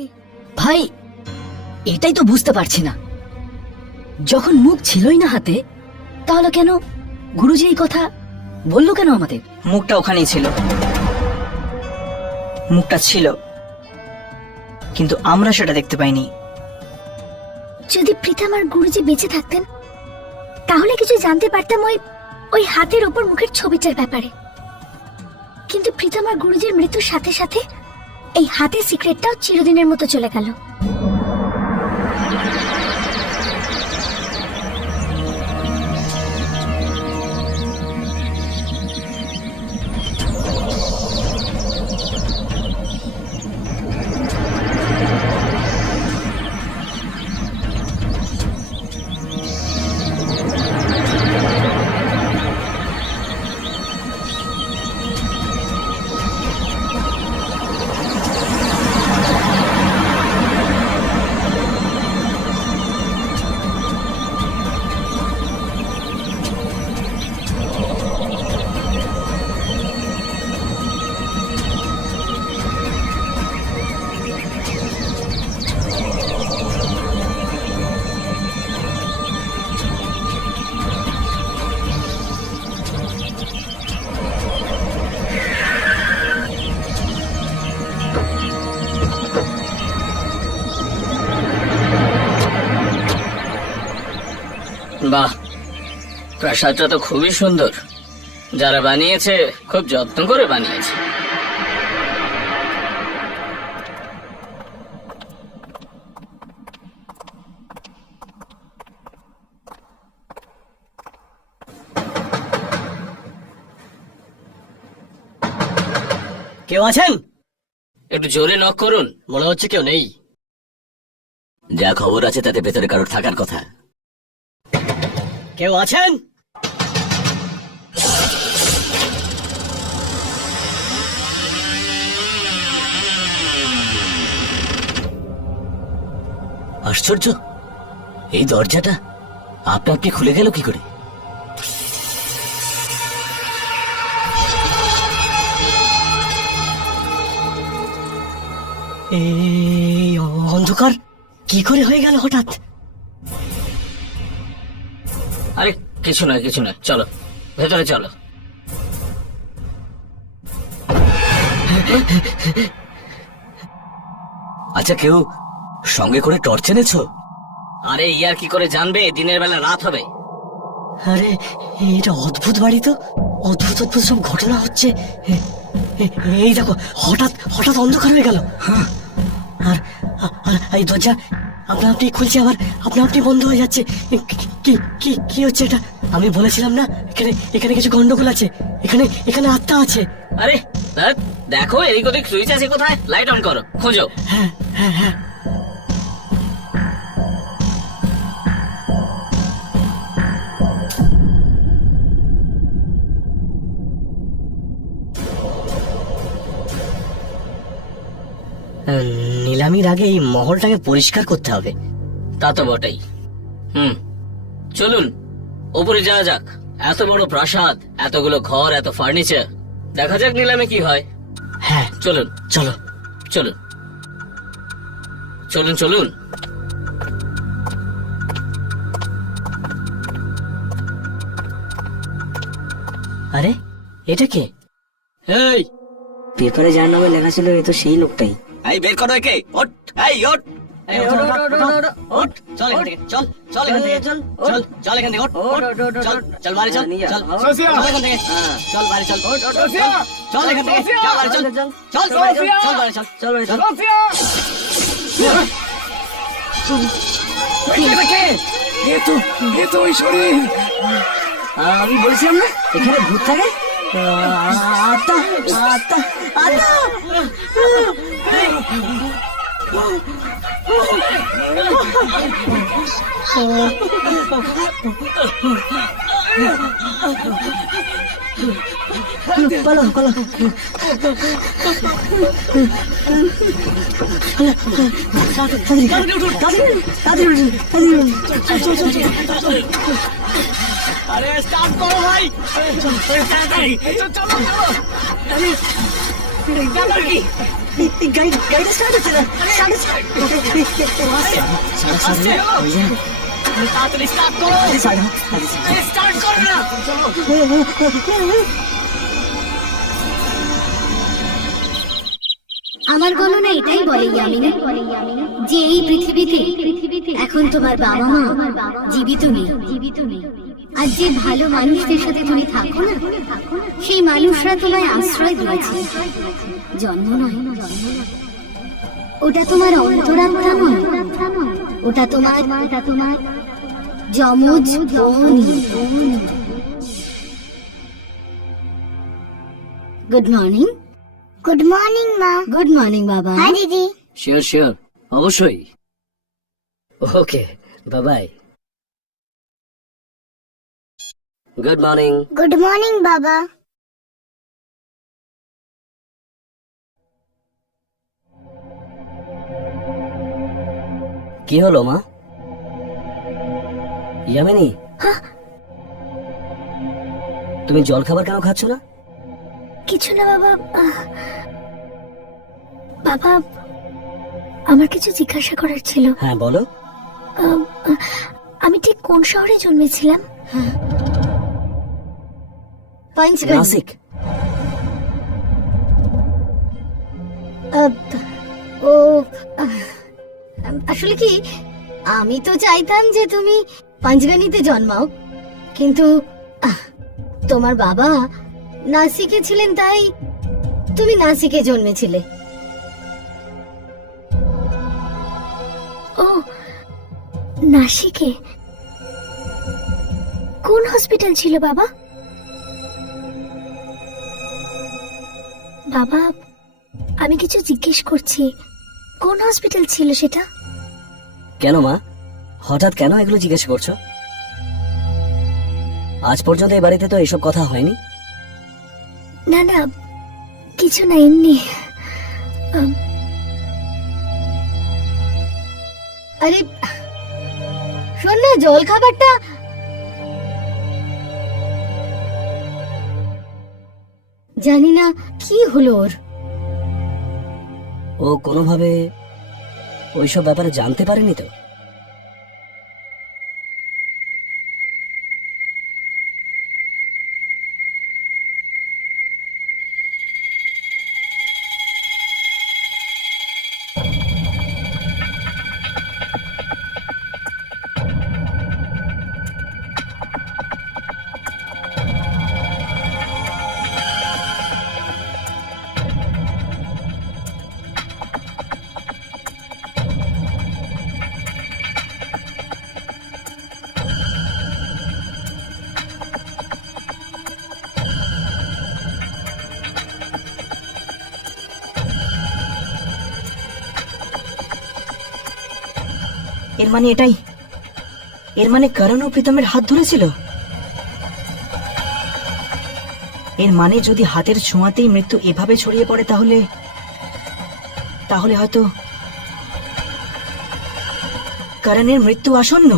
হাতে। ভাই এটাই তো বুঝতে পারছি না, যখন মুখ ছিলই না হাতে তাহলে কেন গুরুজি এই কথা বললো কেন আমাদের? মুখটা ওখানেই ছিল, মুখটা ছিল, কিন্তু আমরা সেটা দেখতে পাইনি। যদি প্রীতম আর গুরুজি বেঁচে থাকতেন তাহলে কিছু জানতে পারতাম ওই হাতের ওপর মুখের ছবিটার ব্যাপারে। কিন্তু প্রীতম আর গুরুজির মৃত্যুর সাথে সাথে এই হাতের সিক্রেটটাও চিরদিনের মতো চলে গেল। বাহ, প্রাসাদটা তো খুবই সুন্দর। যারা বানিয়েছে খুব যত্ন করে বানিয়েছে। কেউ আছেন? একটু জোরে নক করুন। মনে হচ্ছে কেউ নেই। যা খবর আছে তাতে ভেতরে কারোর থাকার কথা। কেউ আছেন? আশ্চর্য, এই দরজাটা আপনা আপনি খুলে গেল কি করে? এই অন্ধকার কি করে হয়ে গেল হঠাৎ? আরে কিছু নয়, কিছু নয়, চলো ভেতরে চলো। আচ্ছা, কেউ সঙ্গে করে টর্চ এনেছো? আরে ইয়ার কি করে জানবে দিনের বেলা রাত হবে? আরে এটা অদ্ভুত বাড়ি তো, অদ্ভুত অদ্ভুত সব ঘটনা হচ্ছে। এই দেখো, হঠাৎ হঠাৎ অন্ধকার হয়ে গেল। আর আর এই দরজা আপনা আপনি খুলছে, আবার আপনা আপনি বন্ধ হয়ে যাচ্ছে। কি কি কি হচ্ছে এটা? আমি বলেছিলাম না এখানে এখানে কিছু গন্ডগোল আছে, এখানে এখানে আত্মা আছে। আরে দেখো এদিক ওদিক সুইচ আছে কোথায়? লাইট অন করো, খোঁজো। হ্যাঁ হ্যাঁ হ্যাঁ। নিলামির আগে এই মহলটাকে পরিষ্কার করতে হবে। তা তো বটেই। চলুন উপরে যাওয়া যাক। এত বড় প্রাসাদ, এতগুলো ঘর, এত ফার্নিচার, দেখা যাক নিলামে কি হয়। হ্যাঁ চলুন চলো। চলুন চলুন চলুন। আরে এটা কে? এই পেপারে যার নামে লেখা ছিল এ তো সেই লোকটাই। এই বের করো একে। ওঠ, এই ওঠ। ওঠ, চল এখান থেকে, চল চল এখান থেকে, চল চল চল এখান থেকে, ওঠ চল চল বাড়ি চল, চল চল এখান থেকে, চল বাড়ি চল, চল এখান থেকে, চল বাড়ি চল, চল চল বাড়ি চল, চল বাড়ি চল। এ তো ওই শরীর। আমি বলছিলাম না এখানে ভূত থাকে। আত্মা আত্মা আত্মা। পালো পালো। আরে স্টার্ট করো ভাই, তাড়াতাড়ি চলো চলো। ব্যাপার কি? গাড়িটা স্টার্ট হচ্ছে না। তাড়াতাড়ি স্টার্ট করো, স্টার্ট করো না। আমার গণনা এটাই বলে ইয়ামিনী যে এই পৃথিবীতে এখন তোমার বাবা মা জীবিত নেই। আর যে ভালো মানুষদের সাথে তুমি থাকো না, সেই মানুষরা তোমায় আশ্রয় দিয়েছে, জন্ম নয়। ওটা তোমার অন্তরাত্মা নয়, ওটা তোমার যমজ বোন। Good morning. গুড মর্নিং মা। গুড মর্নিং বাবা। হ্যাঁ দিদি। শিওর শিওর, অবশ্যই। Okay, bye bye. Good morning. Good morning বাবা। কি হলো মা? ইয়ামিনী, তুমি জল খাবার কেন খাচ্ছ না? কিছু না বাবা। বাবা, আমার কিছু জিজ্ঞাসা করার ছিল। হ্যাঁ বলো। আমি ঠিক কোন শহরে জন্মেছিলাম? নাসিক। ও আসলে কি, আমি তো চাইতাম যে তুমি পাঞ্চগানিতে জন্মাও, কিন্তু তোমার বাবা নাসিকে ছিলেন, তাই তুমি নাসিকে জন্মেছিলে। ও নাসিকে কোন হসপিটাল ছিল বাবা? বাবা, আমি কিছু জিজ্ঞেস করছি, কোন হসপিটাল ছিল সেটা? কেন মা, হঠাৎ কেন এগুলো জিজ্ঞেস করছো? আজ পর্যন্ত এই বাড়িতে তো এসব কথা হয়নি। না না, কিছু না, এমনি। আরে শোন না, জল খাবারটা জানি না কি হলো ওর। ও কোনোভাবে ওইসব ব্যাপারে জানতে পারেনি তো? এর মানে এটাই, এর মানে করণ ও প্রীতমের হাত ধরেছিল। এর মানে যদি হাতের ছোঁয়াতেই মৃত্যু এভাবে ছড়িয়ে পড়ে, তাহলে হয়তো করণের মৃত্যু আসন্ন।